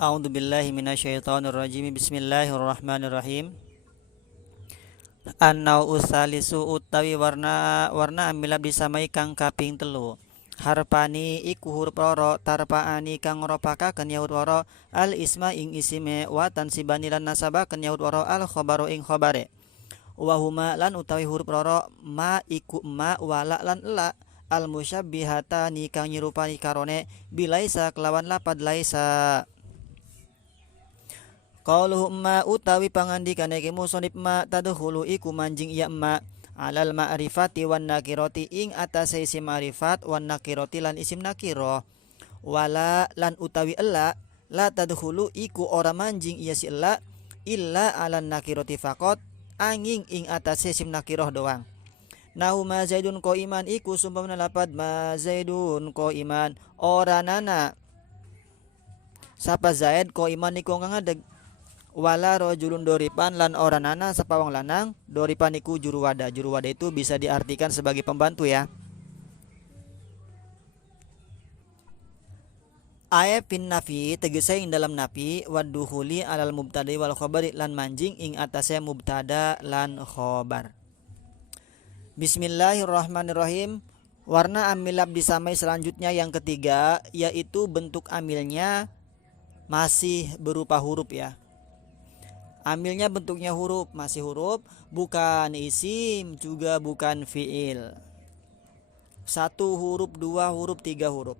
A'udzubillahi minasyaitonirrajim. Bismillahirrahmanirrahim. Annau usalisu utawi warna amilab disamai kang kaping telu. Harpani iku huruf loro tarpaani kang ngeropakaken yaud waro al isma ing isime wa tansibani lan nasabaken yaud waro al khabaru ing khabare. Wahuma lan utawi huruf loro ma iku ma wala lan la al musyabbihata ni kang nyerupani karone bilaisa kelawan lapad laisa. Qauluhu ma utawi pangandikane ke musonib ma tadkhulu iku manjing iya ma alal ma'rifati wan nakirati ing atase isim ma'rifat wan nakirati lan isim nakiro. Wala lan utawi ella la tadkhulu iku ora manjing iya si ella illa alan nakirati faqat angin ing atase isim nakiroh doang. Nahu ma zaidun ko iman iku sumpamna lapad ma zaidun ko iman ora nana sapa zaid ko iman iku kang ngadeg. Wala rojulun doripan lan oranana sepawang lanang doripan iku juruwada. Juruwada itu bisa diartikan sebagai pembantu ya. Ae pin nafi tegese ing dalam nafi waduhuli alal mubtadi wal khabari lan manjing ing atase mubtada lan khobar. Bismillahirrahmanirrahim. Warna amilab disamai selanjutnya yang ketiga yaitu bentuk amilnya masih berupa huruf ya. Amilnya bentuknya huruf, masih huruf, bukan isim, juga bukan fiil. 1 huruf, 2 huruf, 3 huruf.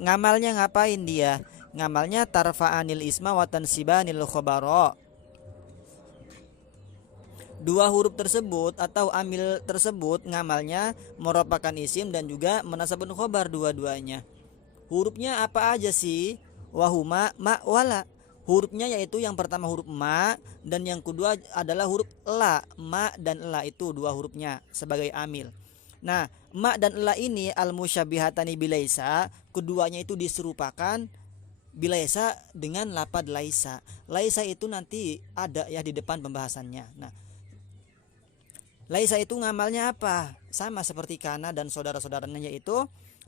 Ngamalnya ngapain dia? Ngamalnya tarfa'anil isma wa tansibanil khabara. 2 huruf tersebut atau amil tersebut ngamalnya merupakan isim dan juga menasabun khobar dua-duanya. Hurufnya apa aja sih? Wahuma ma wala. Hurufnya yaitu yang pertama huruf ma dan yang kedua adalah huruf la. Ma dan la itu 2 hurufnya sebagai amil. Nah, ma dan la ini al-musyabbihatani bilaisa, keduanya itu diserupakan bilaisa dengan lapad laisa. Laisa itu nanti ada ya di depan pembahasannya. Nah, laisa itu ngamalnya apa? Sama seperti kana dan saudara-saudaranya yaitu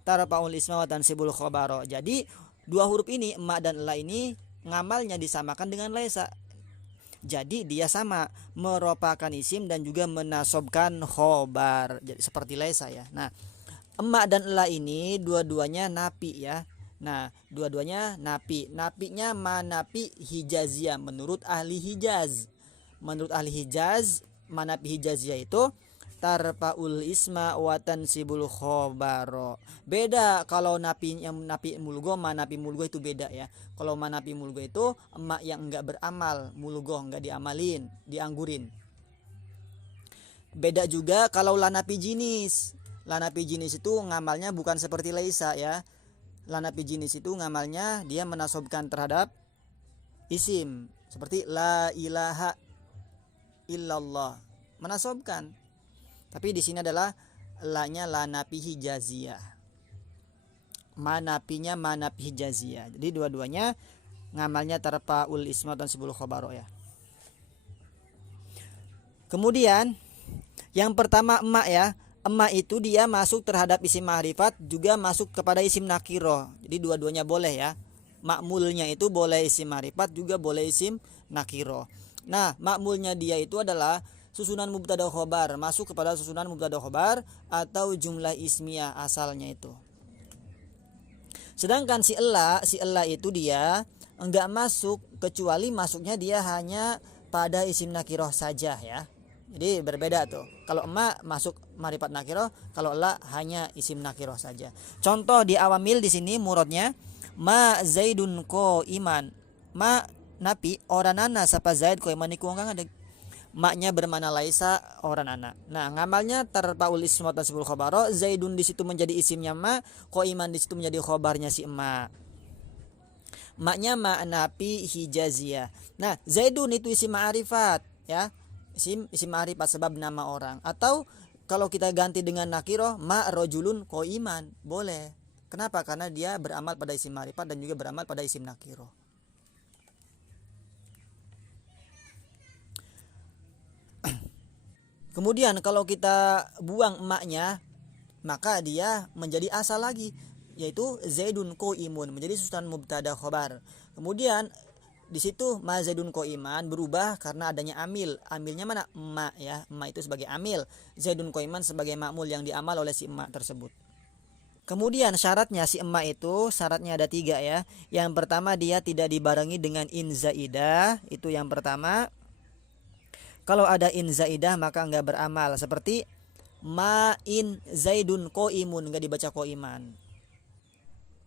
tarfa'ul isma wa tansibul khabara. Jadi 2 huruf ini ma dan la ini ngamalnya disamakan dengan laisa. Jadi dia sama merupakan isim dan juga menasobkan khobar. Jadi seperti laisa ya. Nah, emak dan la ini dua-duanya napi ya. Nah, dua-duanya napi. Napinya manapi hijaziyah menurut ahli Hijaz. Menurut ahli Hijaz, manapi hijaziyah itu tarfaul isma wa tansibul khabaro. Beda kalau napi yang napi mulgo, manapi mulgo itu beda ya. Kalau manapi mulgo itu emak yang enggak beramal, mulgo enggak diamalin, dianggurin. Beda juga kalau lanapi jinis. Lanapi jinis itu ngamalnya bukan seperti laisa ya. Lanapi jinis itu ngamalnya dia menasobkan terhadap isim seperti la ilaha illallah. Menasobkan. Tapi di sini adalah la-nya la napi hijaziyah. Manapinya manapi hijaziyah. Jadi dua-duanya ngamalnya tarfa'ul isma dan sibul khabaro ya. Kemudian yang pertama emak ya. Emak itu dia masuk terhadap isim ma'rifat juga masuk kepada isim nakiro. Jadi dua-duanya boleh ya. Makmulnya itu boleh isim ma'rifat juga boleh isim nakiro. Nah, makmulnya dia itu adalah susunan mubtada khobar, masuk kepada susunan mubtada khobar atau jumlah ismiyah asalnya itu. Sedangkan si ella itu dia enggak masuk kecuali masuknya dia hanya pada isim nakiroh saja ya. Jadi berbeda tuh. Kalau emak masuk marifat nakiroh, kalau ella hanya isim nakiroh saja. Contoh di awamil di sini muradnya ma zaidun ko iman. Ma napi oranana sapa zaid ko iman iku kang ada. Maknya bermana laisa orang anak. Nah, ngamalnya tarfa'ul isma tasbul khabaro, zaidun di situ menjadi isimnya ma, qaiman di situ menjadi khabarnya si emak. Maknya ma napi hijaziyah. Nah, zaidun itu isim ma'rifat ya. Isim ma'rifat sebab nama orang. Atau kalau kita ganti dengan nakiroh ma rojulun qaiman, boleh. Kenapa? Karena dia beramal pada isim ma'rifat dan juga beramal pada isim nakiroh. Kemudian kalau kita buang emaknya, maka dia menjadi asal lagi, yaitu zaidun qaimun, menjadi susunan mubtada khobar. Kemudian di situ ma Zaidun qaiman berubah karena adanya amil. Amilnya mana? Ma ya. Ma itu sebagai amil. Zaidun qaiman sebagai ma'mul yang diamal oleh si ma tersebut. Kemudian syaratnya si emak itu syaratnya ada 3 ya. Yang pertama dia tidak dibarengi dengan in zaidah, itu yang pertama. Kalau ada in zaidah maka enggak beramal, seperti ma in zaidun qaimun, enggak dibaca qaiman.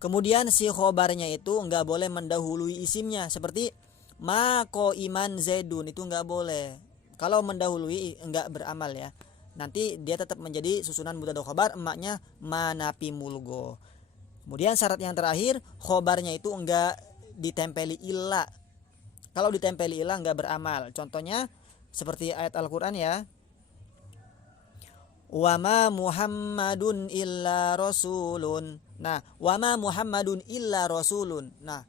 Kemudian si khobarnya itu enggak boleh mendahului isimnya, seperti ma qaiman zaidun, itu enggak boleh. Kalau mendahului enggak beramal ya. Nanti dia tetap menjadi susunan mubtada khobar, emaknya manapi mulgo. Kemudian syarat yang terakhir, khobarnya itu enggak ditempeli illa. Kalau ditempeli illa enggak beramal. Contohnya seperti ayat Al-Qur'an ya. Wa ma Muhammadun illa rasulun. Nah, wa ma Muhammadun illa rasulun. Nah,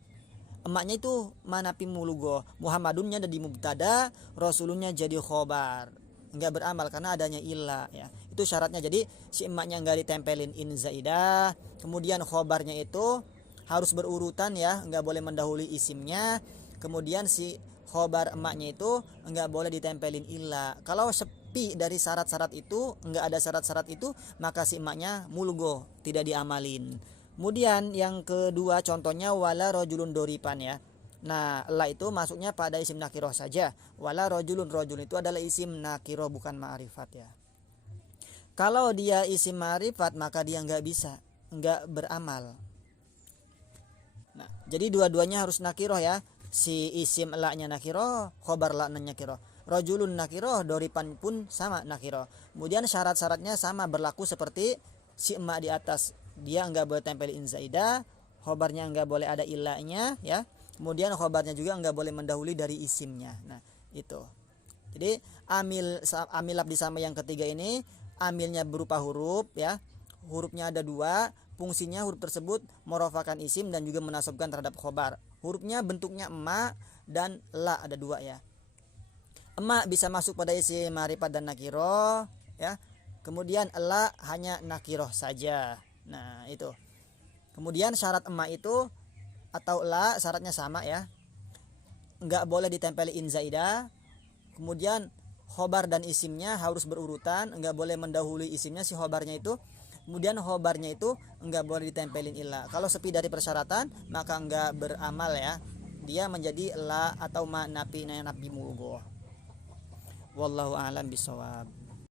emaknya itu manapi mulgo. Muhammadunnya ada di mubtada, rasulunnya jadi khobar. Enggak beramal karena adanya illa ya. Itu syaratnya. Jadi si emaknya enggak ditempelin in zaidah, kemudian khobarnya itu harus berurutan ya, enggak boleh mendahului isimnya. Kemudian si khobar emaknya itu enggak boleh ditempelin illa. Kalau sepi dari syarat-syarat itu, enggak ada syarat-syarat itu, maka si emaknya mulgo, tidak diamalin. Kemudian yang kedua contohnya wala rajulun doripan ya. Nah, la itu masuknya pada isim nakiroh saja. Wala rojulun, rojul itu adalah isim nakiroh bukan ma'rifat ya. Kalau dia isim ma'rifat maka dia nggak bisa, nggak beramal. Nah, jadi dua-duanya harus nakiroh ya. Si isim la-nya nakiroh, khobar la-nya nakiroh. Rojulun nakiroh, doripan pun sama nakiroh. Kemudian syarat-syaratnya sama berlaku seperti si emak di atas. Dia nggak boleh tempel in zaidah, khobarnya nggak boleh ada ilahnya ya. Kemudian khobarnya juga nggak boleh mendahului dari isimnya. Nah, itu. Jadi amil labdi sama yang ketiga ini, amilnya berupa huruf ya. Hurufnya ada 2, fungsinya huruf tersebut merofakan isim dan juga menasabkan terhadap khobar. Hurufnya bentuknya emak dan la, ada 2 ya. Emak bisa masuk pada isim ma'rifat dan nakiroh ya. Kemudian la hanya nakiroh saja. Nah, itu. Kemudian syarat emak itu atau la syaratnya sama ya, nggak boleh ditempeli in zaidah. Kemudian khobar dan isimnya harus berurutan, nggak boleh mendahului isimnya si khobarnya itu. Kemudian khobarnya itu nggak boleh ditempelin illa. Kalau sepi dari persyaratan maka nggak beramal ya, dia menjadi la atau ma napi mulgo. Wallahu a'lam bishawab.